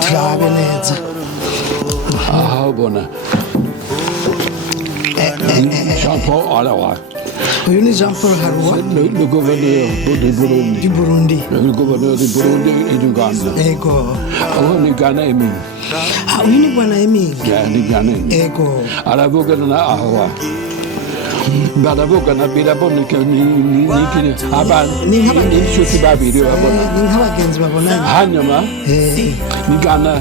turabe neza aha ubona Jean-Paul Harroy. uyu ni Jean Paul Harroy Le gouverneur du Burundi. Le gouverneur du Burundi et du Ghana. Ego. Oh, ni Ghana Emile. Uyu ni bwana Emile. Ya, ni Ghana. Ego. Aravuga na Harroy. Baravuga na birabona ni inshuti babiri babona. Ni nk'abagenzi babona. Hanyuma ni Ghana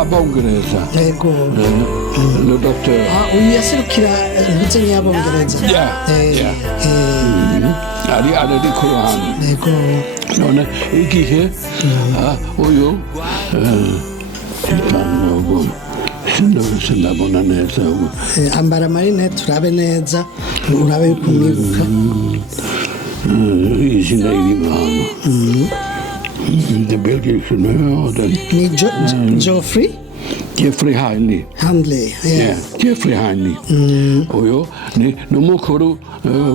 abongereza. Ego. Le docteur. Uyu yaserukira ndetse n'abongereza. Ari kuruhande. Ego. None igihe uyu sinabona neza ambara marinette turabe neza urabe yuko umwibuka izina iri hano the Belgian ni Geoffrey Handley Geoffrey Handley uyu ni umukuru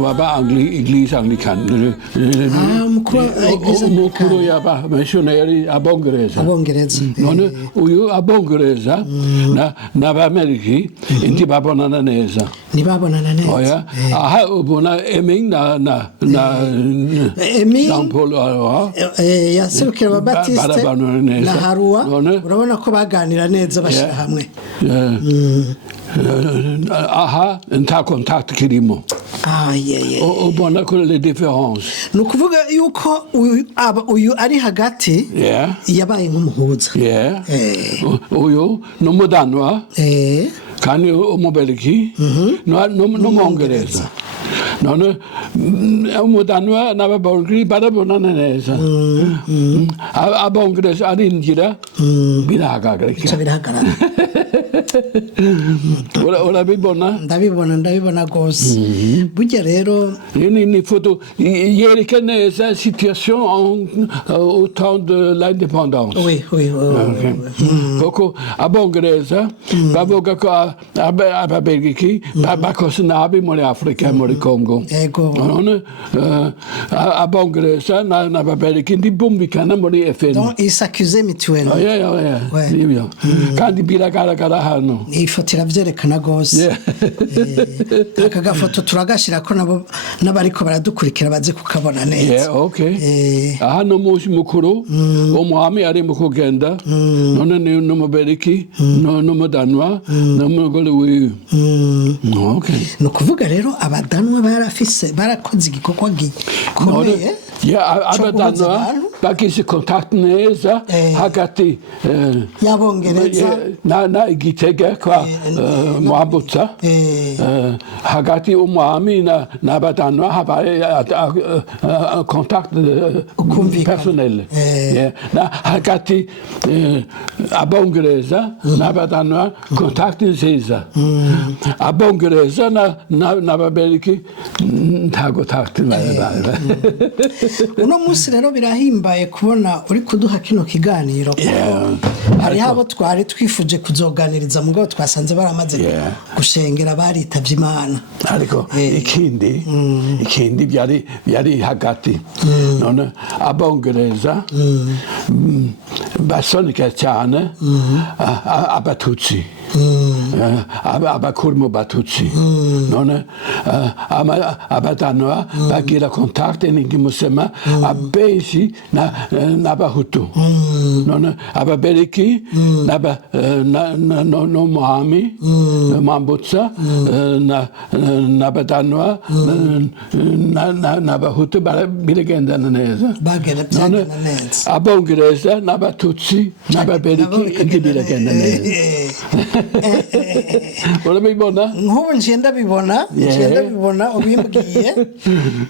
waba Eglise anglikane umukuru yaba misiyoneri abongereza none uyu abongereza n'abameriki inti babonana neza oya aha ubona Emile na Jean Paul Harroy yaserukira Baptiste na Harroy urabona ko baganira neza bashira hamwe aha nta contact kirimo ubona ko les différences ni ukuvuga yuko uyu ari hagati yabaye nk'umuhuza uyu ni umudanwa kandi umubelgi n'umwongereza none umudanwa n'ababongereza barabonana neza abongereza arinjira birahagarara urabibona ndabibona rwose burya rero ni foto yereka neza situation au temps de l'indépendance kuko abongereza bavuga ko ababelgiki bakoze nabi muri Afrika muri Congo none abongereza n'ababelgiki ntibumvikana muri FN donc ils s'accusaient mutuellement kandi biragaragara hano ifoto iravyerekana gose aka gafoto turagashira ko nabo n'abariko baradukurikira baze kukabona neza aha no mushi mukuru umwami ari mu kugenda none ni n'umubeliki n'umudanwa n'umugore wiwe no kuvuga rero abadanwa barakoze igikorwa gikomeye abadanwa bagize contact neza hagati y'abongereza na igitega kwa mwambutsa hagati umwami n'abadanwa habaye contact personnel hagati abongereza n'abadanwa contact nziza abongereza n'ababeliki nta contact uno munsi rero birahimbaye kubona uri kuduha kino kiganiro hari habo twari twifuje kuzoganiriza mugabo twasanze baramaze gushengera baritavye Imana ariko ikindi byari hagati none abongereza basonika cyane abatutsi abakuru mu batutsi none abadanwa bagira contact n'ingi Musema abenshi n'abahutu none ababeliki n'umwami n'umwambutsa n'abadanwa n'abahutu biragendana neza abongereza n'abatutsi n'ababeliki ingi biragendana neza urabibona nk'ubu ngiye ndabibona ubimbwiye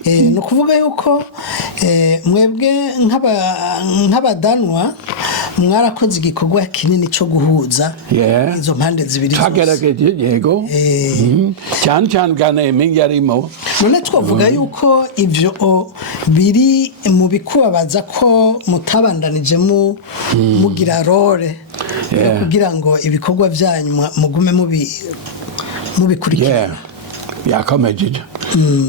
ni ukuvuga yuko mwebwe nk'abadanwa mwarakoze igikorwa kinini cyo guhuza izo mpande zibiri twagerageje yego cyane Ghana yarimo none twavuga yuko ivyo biri mu bikubabaza ko mutabandanije mugira role kugira ngo ibikorwa byanyu mugume mubikurikirana yakomeje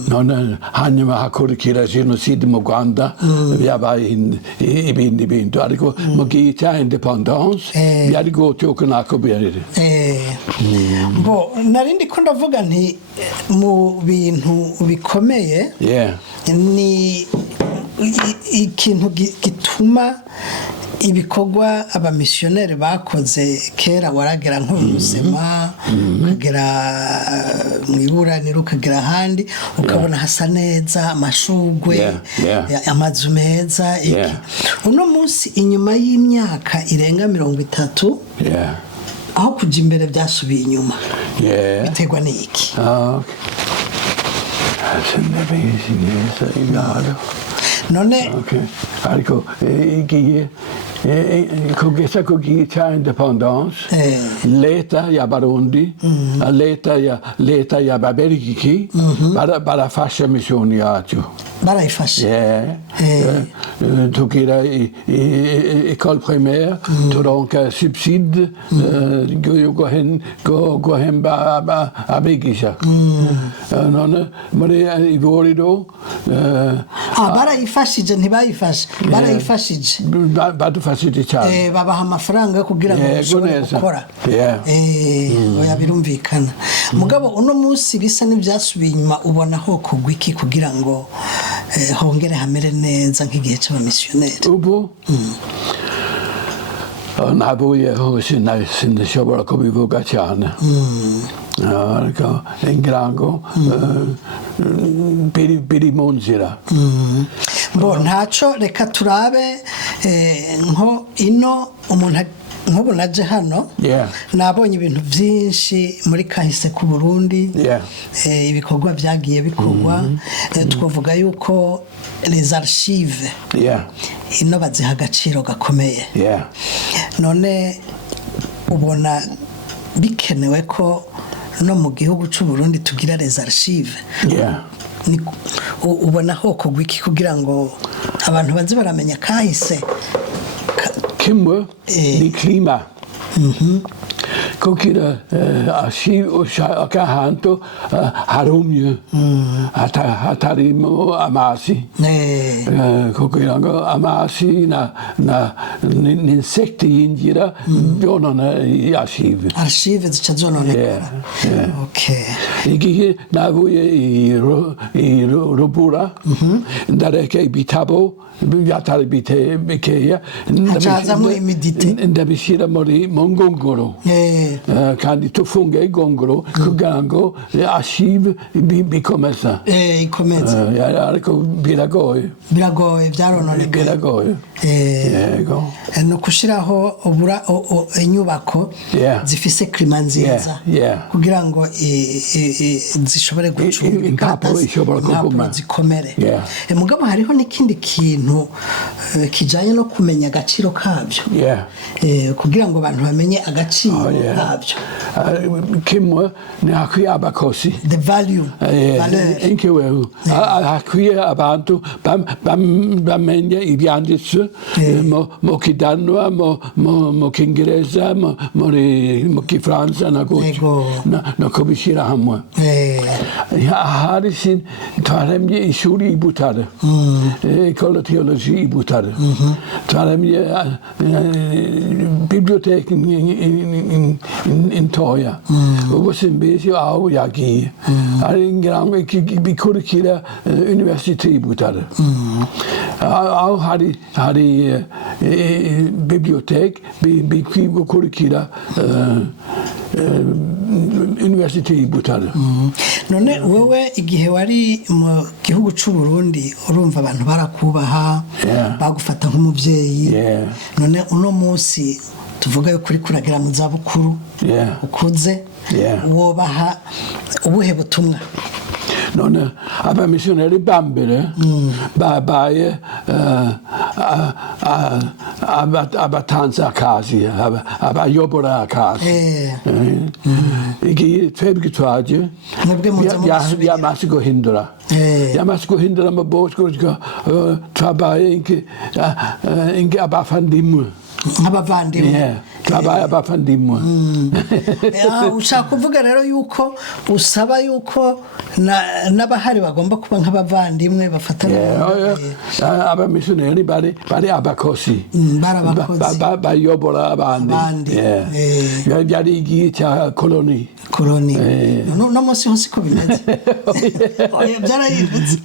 none hanyuma hakurikira jenoside mu Rwanda yabaye ibindi bintu ariko mu gihe cya independence byari gutyo nako birere bo narindi ko ndavuga nti mu bintu bikomeye ni ikintu gituma ibikorwa abamisiyoneri bakoze kera waragera nko mu Musema ukagera mu Iburaniro ukagera ahandi ukabona hasa neza amashugwe amazu meza uno munsi inyuma y'imyaka irenga 30 aho kujya imbere byasubiye inyuma biterwa n'iki none ariko igiye kugeza ku gihe cya independence leta ya Burundi leta ya Babelgiki barafasha misiyoni yacu barayifashe tugira école primaire turonka subside guhemba abigisha none muri ivuriro barayifashije ntibayifashe barayifashije badufashije cyane babaha amafaranga yo kugira ngo bashobore gukora oya birumvikana mugabo uno munsi bisa n'ibyasubiye inyuma ubona ho kugwa iki kugira ngo hongere hamere neza nk'igihe cy'abamisiyoneri ubu nabuye hose sinashobora kubivuga cyane ariko ngira ngo biri mu nzira bo ntacyo reka turabe nko ino umuntu nk'ubu naje hano nabonye ibintu byinshi muri kahise ku Burundi ibikorwa byagiye bikorwa twavuga yuko les archives ino baziha agaciro gakomeye none ubona bikenewe ko no mu gihugu cy'u Burundi tugira les archives ubona ho kugwa iki kugira ngo abantu baze baramenya kahise kimwe ni klima kugira akahantu harumye hatarimo amazi kugira ngo amazi n'insekti yinjira byonona archive zica zononekara igihe nabuye i Rubura ndareka ibitabo byatari bikeya hacazamo imidite ndabishyira mu ngongoro kandi tufunge igongoro kugira ngo archive bikomeza ariko biragoye byarononekaye biragoye no kushiraho inyubako zifise klima nziza kugira ngo zishobore gucumbika impapuro zikomere mugabo hariho n'ikindi kintu kijanye no kumenya agaciro kabyo kugira ngo abantu bamenye agaciro kabyo kimwe ni hakwiye abakozi the value valeur hakwiye abantu bamenye ibyanditse mu kidanwa mu kingereza mu kifaransa no kubishyira hamwe hari twaremye ishuri ibutare école théologie ibutare twaremye bibliothèque in Toya ubu simbizi aho yagiye ari ngira ngo bikurikira university ibutare aho hari bibliothèque bikurikira university ibutare none wewe igihe wari mu gihugu cy'u Burundi urumva abantu barakubaha bagufata nk'umubyeyi none uno munsi tuvuga yo kuri kuragera mu zabukuru ukuze wobaha ubuhe butumwa none abamisiyoneri bambere babaye abatanze akazi abayobora akazi igihe twebwe twaje yamaze guhindura amaboko twabaye abafandimwe nk'abavandimwe abavandimwe ushaka kuvuga rero yuko usaba yuko n'abahari bagomba kuba nk'abavandimwe bafatana abamisiyoneri bari abakozi bayobora abandi byari igihe cya koloni no munsi hose ko bimeze byarahindutse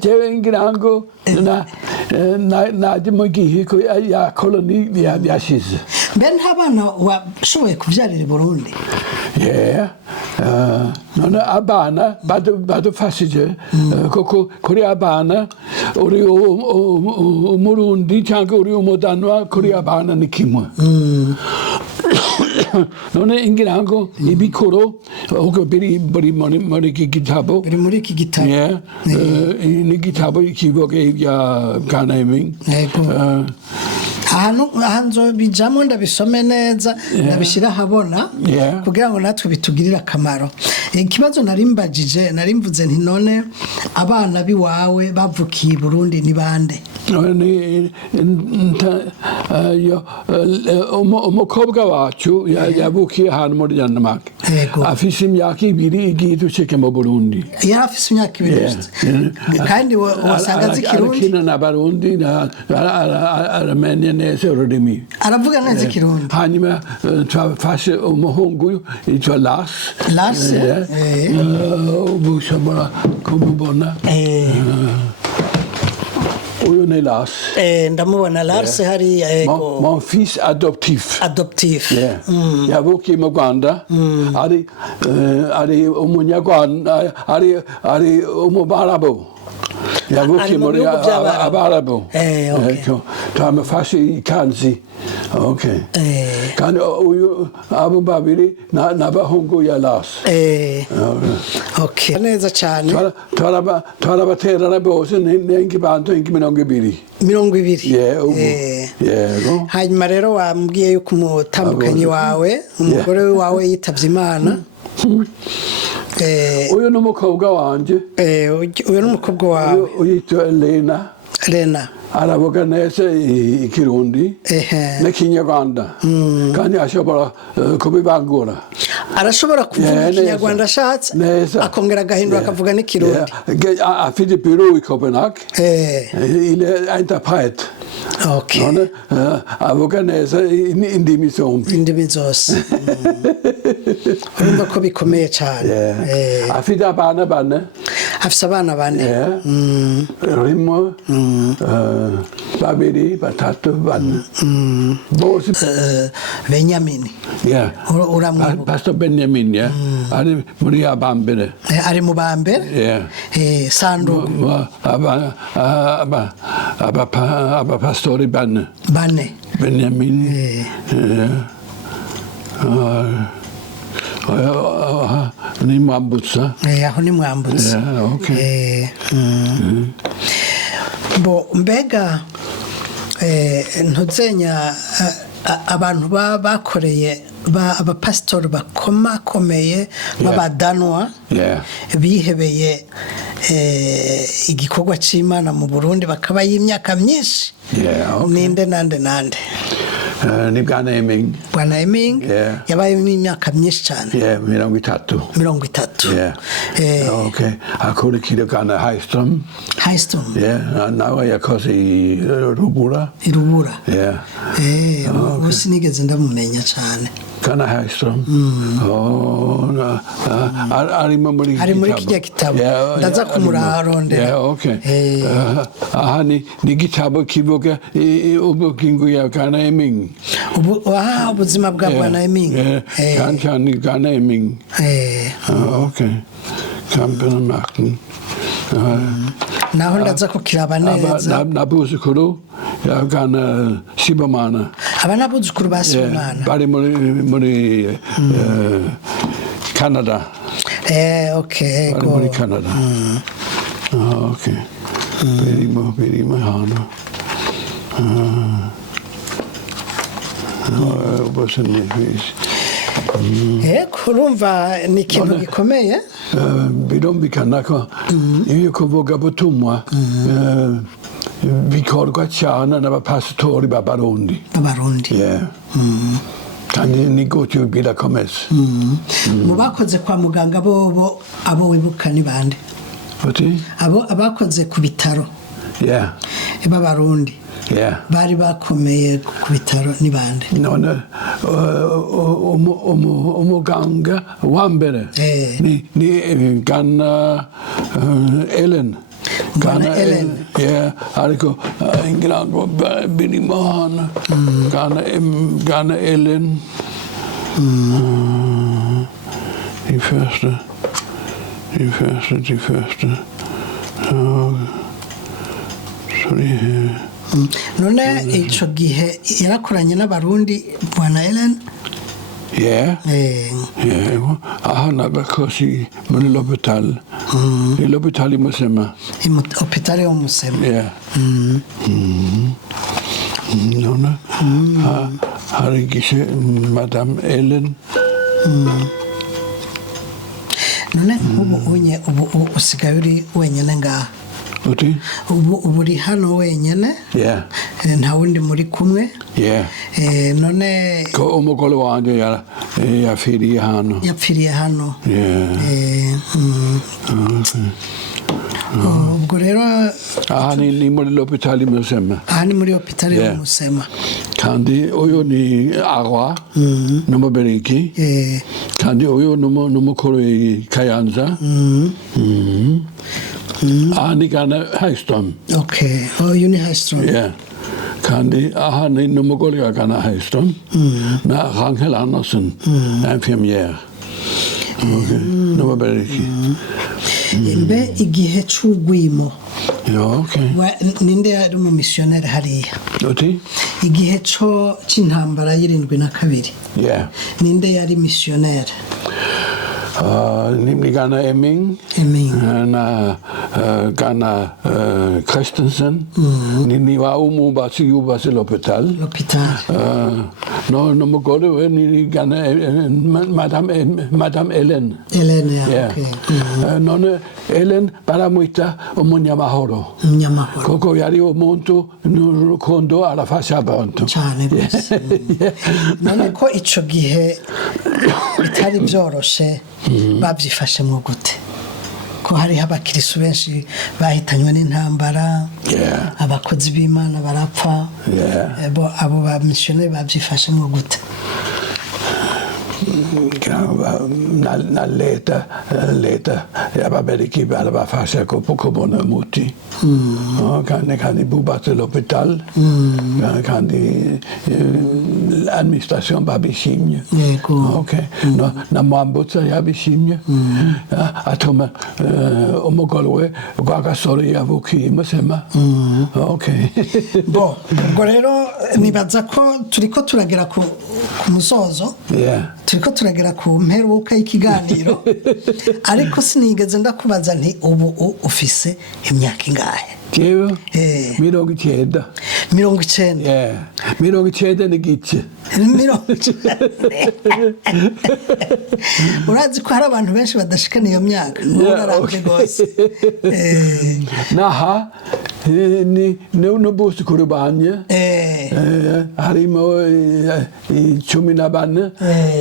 jewe ngira ngo najya mu gihe ya koloni yashize mbe nta bana washoboye kubyarira i Burundi none abana badufashije kuko kuri abana uri umurundi cyangwa uri umudanwa kuri abana ni kimwe none ngira ngo ibikoro ahubwo biri muri iki gitabo ni igitabo kivuga ibya Kahise ahantu bijamo ndabisome neza ndabishyira ahabona kugira ngo natwe bitugirire akamaro ikibazo narimbagije narimvuze nti none abana biwawe bavukiye i Burundi ni bande umukobwa wacu yavukiye ahantu muri Denmark afise imyaka 2 igihe dushike mu Burundi yari afise imyaka 2 kandi wasanga azi Kirundi arakina n'abarundi aramenya neza ururimi aravuga neza Kirundi hanyuma twafashe umuhungu yitwa Lars ubushobora kumubona uyu ni Lars ndamubona Lars hari mon fils adoptif yavukiye mu Rwanda ari umunyarwanda ari umubarabu yavukiye muri abarabu twamufashe ikanzi kandi uyu abo babiri n'abahungu ya Lars neza cyane twarabaterana bose n'ingibantu 20 hanyuma rero wambwiye yuko umutambukanyi wawe umugore wawe yitavye Imana uyu n'umukobwa wanje uyu n'umukobwa wawe uyitwa Lena aravuga neza ikirundi n'ikinyarwanda kandi ashobora kubivangura arashobora kuvuga ikinyarwanda ashatse akongera agahindura akavuga n'ikirundi afite biro i Copenhagen il est interprète none avuga neza indimi zose urumva ko bikomeye cyane afite abana bane rimwe babiri batatu bane bose Benyamini uramwibuka Pastor Benjamin ari muri abambere ari mu bambere sanduku abapastori bane Benjamin ni mwambutsa aho ni mwambutsa mbega ntuzenya abantu bakoreye abapasitori bakomakomeye b'abadanwa bihebeye igikorwa cy'Imana mu Burundi bakaba y'imyaka myinshi ninde nande ni Bwana Heming yabaye imyaka myinshi cyane 30 akurikira Bwana Haystrom nawe yakoze irubura ubu sinigeze ndamumenya cyane Bwana Haystrom ari muri kijya gitabo ndaza kumurarondera aha ni igitabo kivuga ubugingo ya Bwana Heming ubuzima bwa Bwana Heming cyane Bwana Heming Campbell Martin naho ndaza kukiraba neza nabuzukuru ya Bwana Sibomana nabuzukuru ba Sibomana bari muri Canada bari muri Canada birimo hano urumva ni ikintu gikomeye birumvikana ko iyo kuvuga butumwa bikorwa cyane n'abapasitori b'abarundi yeah kandi ni gutyo birakomeza mu bakoze kwa muganga bobo abo wibuka ni bande abo abakoze ku bitaro yeah b'abarundi yeah bari bakomeye ku bitaro ni bande none umuganga wa mbere ni Gana Ellen yeah ariko ingrango binimana Gana Ellen die første sorry none ico gihe yarakoranye n'abarundi bwana Ellen yeah aha nabakosi muri l'hôpital l'hôpital Musema hôpital yo Musema yeah none Igice Madame Ellen none ubu usigaye uri wenyene ngaha ubu uri hano wenyene yeah nta wundi muri kumwe yeah none ko umugore wanje yapfiriye hano yeah ubwo rero aha ni muri l'hôpital Musema aha ni muri hôpital yo Musema kandi uyu ni Harroy n'umubereki kandi uyu n'umukuru Kayanza aha ni Gana Highstone okay uyu ni Highstone yeah kandi aha ni n'umugore wa Gana Highstone na Rangel Andersen infirmière okay n'umubereki mbe igihe c'ugwimo okay ninde yari mu misiyoneri hariya igihe c'intambara y'72 yeah ninde yari misiyoneri ni Gana Emming na Gana Christensen ni wa umubasi yubasi l'hôpital no mugore ni Gana Madame Ellen yeah okay none Ellen baramuita umunyamahoro koko yari umuntu n'urukundo arafasha abantu cyane gose none ko ico gihe bitari byoroshe babyifashemwo gute ko hari abakirisu benshi bahitanywe n'intambara abakozi b'Imana barapfa abo ba missionnaire babyifashemwo gute na leta ababereki barabafasha kubona muti kandi bubate l'hôpital kandi l'administration babishimye okay na mwambutsa yabishimye atoma umugore we rwagasore yavukiye Musema okay bo ubwo rero nibaza ko turiko turagera ku musozo turiko turagera ku mperuka y'ikiganiro ariko sinigeze ndakubaza nti ubu ufise imyaka ingahe jewe 90 n'igice urazi ko hari abantu benshi badashikana iyo myaka urarambye gose naha ni n'ubusi kuri banye harimo 14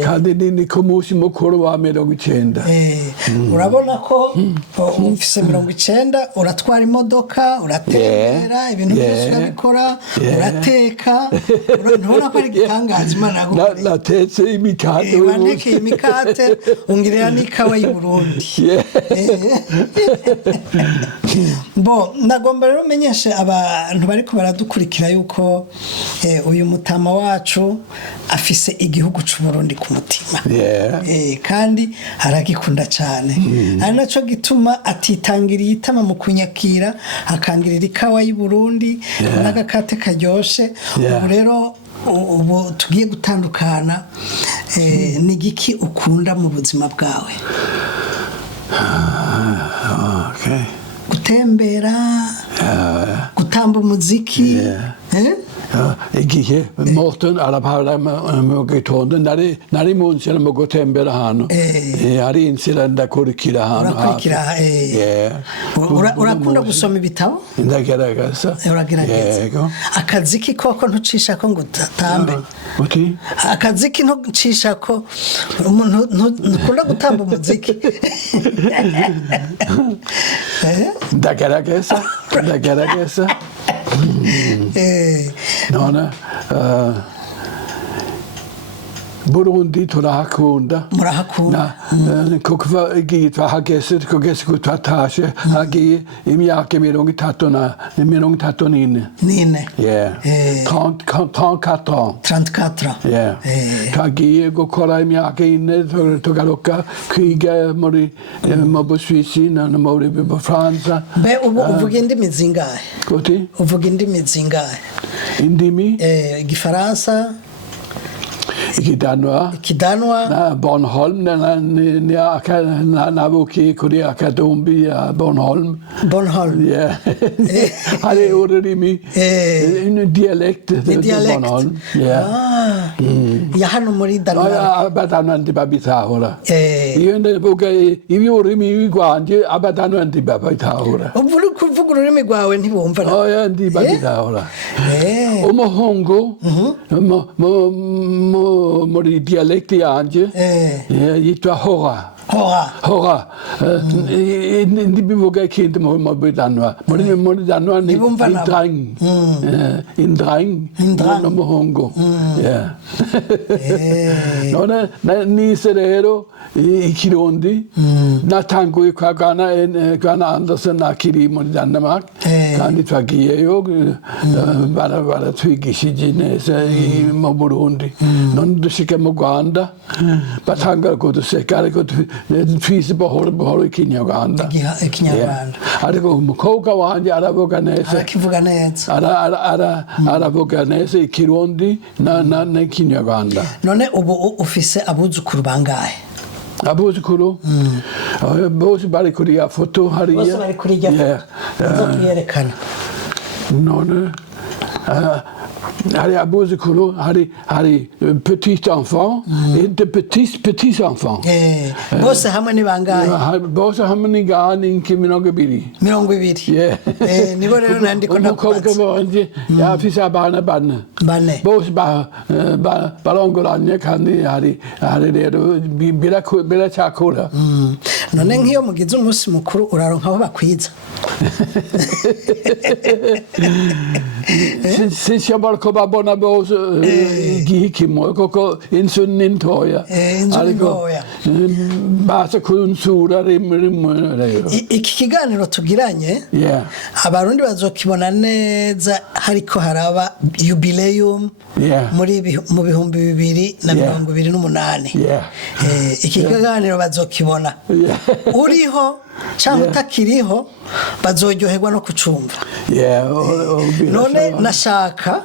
kandi ni ku munsi mukuru wa 90 urabona ko ufise 90 uratwara imodoka uratembera ibintu byose urabikora urateka urabona ko ari igitangaza Imana yagukoreye natetse imikate wanekeye imikate ungirira n'ikawa y'u Burundi bo nagomba rero menyeshe abantu bariko baradukurikira yuko uyu mutama wacu afise igihugu c'u Burundi ku mutima kandi aragikunda cyane ari naco gituma atitangiriye itama mu kunyakira akangirira ikawa y'u Burundi n'agakate karyoshe ubu rero ubu tugiye gutandukana ni giki ukunda mu buzima bwawe okay gutembera gutamba umuziki igihe morten arabara mu gitondo nari mu nzira mu gutembera hano hari inzira ndakurikira hano urakunda gusoma ibitabo ndagerageza akaziki koko ntucisha ko ngo utambe akaziki ntucisha ko ntukunda gutamba umuziki ndagerageza none Burundi turahakunda murahakunda kuko igihe twahageze kugeza ku twatashe hagiye imyaka 34 34 twagiye gukora imyaka 4 tugaruka kwiga mu Busuwisi no muri Bufaransa mbe ubu uvuga indimi zingahe uvuga indimi zingahe indimi igifaransa Ikidanwa na Bornholm navukiye kuri akademi ya Bornholm hari ururimi dialect Bornholm ya hano muri Denmark abadana ntibabitahura iyo ndavuga ururimi rwanje abadana ntibabitahura uvuga kuvuga ururimi rwawe ntibumva ntibabitahura umuhungu muri dialect yanje yitwa Hora ndibivuga ikindi mu bidanwa muri danwa ni indrang n'umuhungu none nise rero ikirundi natanguye kwagana Andersen akiri muri Denmark kandi twagiyeyo baratwigishije neza mu Burundi none dushike mu Rwanda batangara kuduseka ariko twize buhoro ikinyarwanda ariko umukobwa wanje aravuga neza aravuga neza ikirundi n'ikinyarwanda none ubu ufise abuzukuru bangahe abuzukuru bose bari kuri ya foto hariya bose bari kuri ya foto yerekana none hari abuzukuru hari petit enfant et de petits enfants bose hamwe ni bangahe bose hamwe ni gani 20 nibo rero nandiko umukobwa wanje yafise abana bane bose barongoranye kandi hari rero biracyakura none nk'iyo mugize umunsi mukuru uraronka aho bakwiza ko babona bose igihikimo koko inzu n'intoya ariko baza kunsura rimwe rero iki kiganiro tugiranye abarundi bazokibona neza hariko haraba jubileum mu bihumbi 2028 iki kiganiro bazokibona uriho cyangwa utakiriho bazoryoherwa no kucumva none nashaka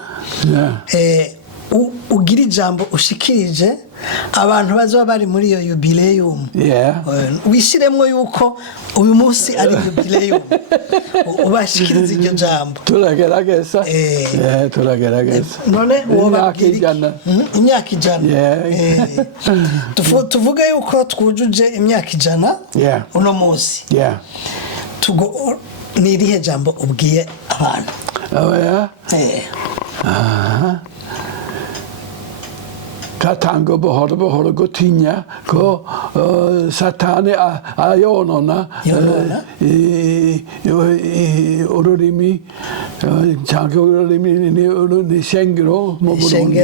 ugira ijambo ushikirije abantu bazoba bari muri iyo jubileum wishiremwo yuko uyu munsi ari jubileum ubashikiriza iryo jambo turagerageza none imyaka ijana tuvuge yuko twujuje imyaka ijana uno munsi ni irihe jambo ubwiye abantu tatanga buhoro gutinya ko satani ayonona ururimi cyangwa ururimi ni shengero mu Burundi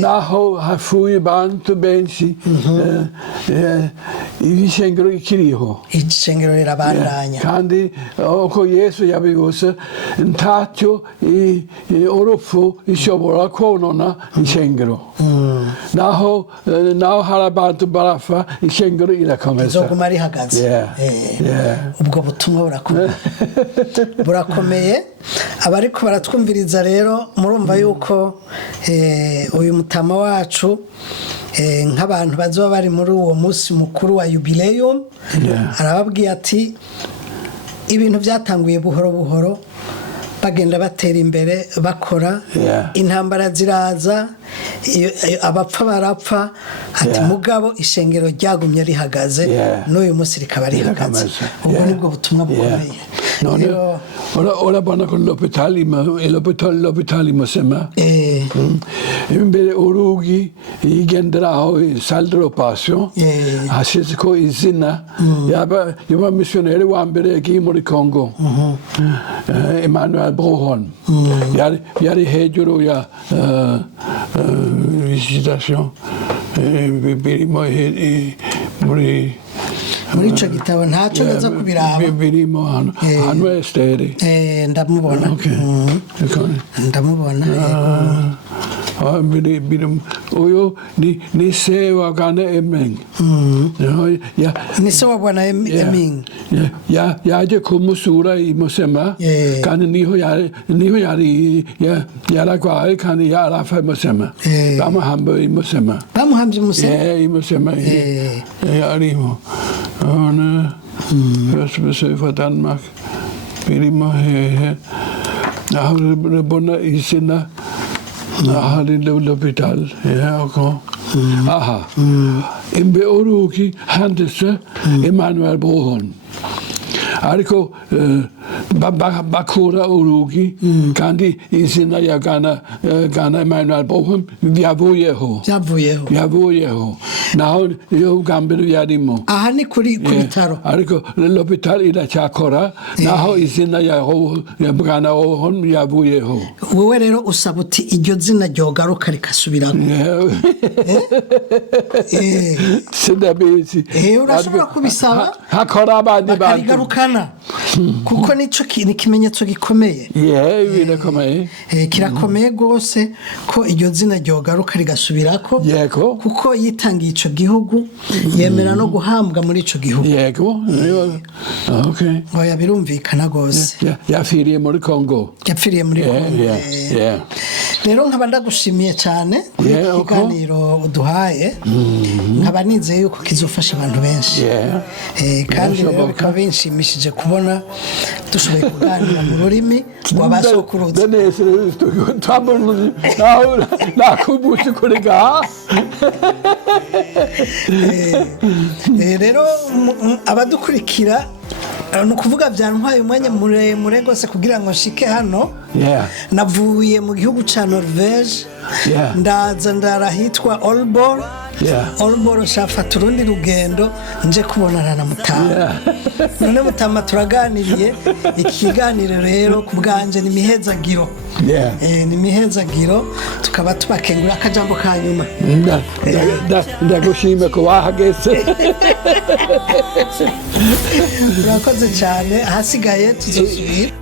naho hafuye bantu benshi ishengero ikiriho ishengero rirabandanya kandi uko Yesu yabivuze ntacyo urupfu ishobora konona ishengero naho hari abantu barafa ishengero irakomeza izoguma rihagaze ubwo butumwa burakomeye abariko baratwumviriza rero murumva yuko uyu mutama wacu nk'abantu bazoba bari muri uwo munsi mukuru wa jubileum arababwiye ati ibintu byatanguye buhoro bagenda batera imbere bakora intambara ziraza abapfa barapfa ati mugabo ishengero ryagumye rihagaze n'uyu munsi rikaba rihagaze ubwo nibwo butumwa bukomeye urabona ko l'hôpital Musema imbere urugi yigenderaho salle de l'opération hashyizeko izina yaba misiyoneri wa mbere yagiye muri Congo Emmanuel Brohon yari hejuru ya visitation birimo muri ico gitabo ntacyo naza kubiraba birimo hano Esteri ndamubona uyu ni se wa Bwana Eming ni se wa Bwana Eming yaje kumusura i Musema kandi niho yari yaragwaye kandi yarafa Musema bamuhambye i Musema i Musema arimo første besøg fra Danmark birimo Rebona izina hari l'hôpital okay. Aha imbe urugi handitse Emmanuel Brohon ariko bakura urugi kandi izina ya Bwana Emmanuel Brohon yavuyeho naho iyo gambiro yarimo aha ni kuri bitaro ariko l'hôpital iracyakora naho izina ya Bwana Brohon yavuyeho wewe rero usaba uti iryo zina ryogaruka rikasubirako sindabizi urashobora kubisaba hakora abandi bantu kuko nico ikimenyetso gikomeye birakomeye kirakomeye gose ko iryo zina ryogaruka rigasubirako kuko yitangiye ico gihugu yemera no guhambwa muri ico gihugu ngo yabirumvikana gose yapfiriye muri Congo rero nkaba ndagushimiye cyane ikiganiro uduhaye nkaba nizeye yuko kizofasha abantu benshi kandi rero bikaba binshimishije kubona dushoboye kuganira mu rurimi rw'abasokuruza nakubutse kuriga rero abadukurikira ni ukuvuga byantwaye umwanya muremure rwose kugira ngo nshike hano navuye mu gihugu cya Norvege ndaza ndarahitwa Aalborg Aalborg nshafata urundi rugendo nje kubonana na Mutama none Mutama turaganiriye iki kiganiro rero ku bwanje ni mihezagiro ni mihezagiro tukaba tubakengura akajambo ka nyuma ndagushime ko wahageze urakoze cyane ahasigaye tuzosubira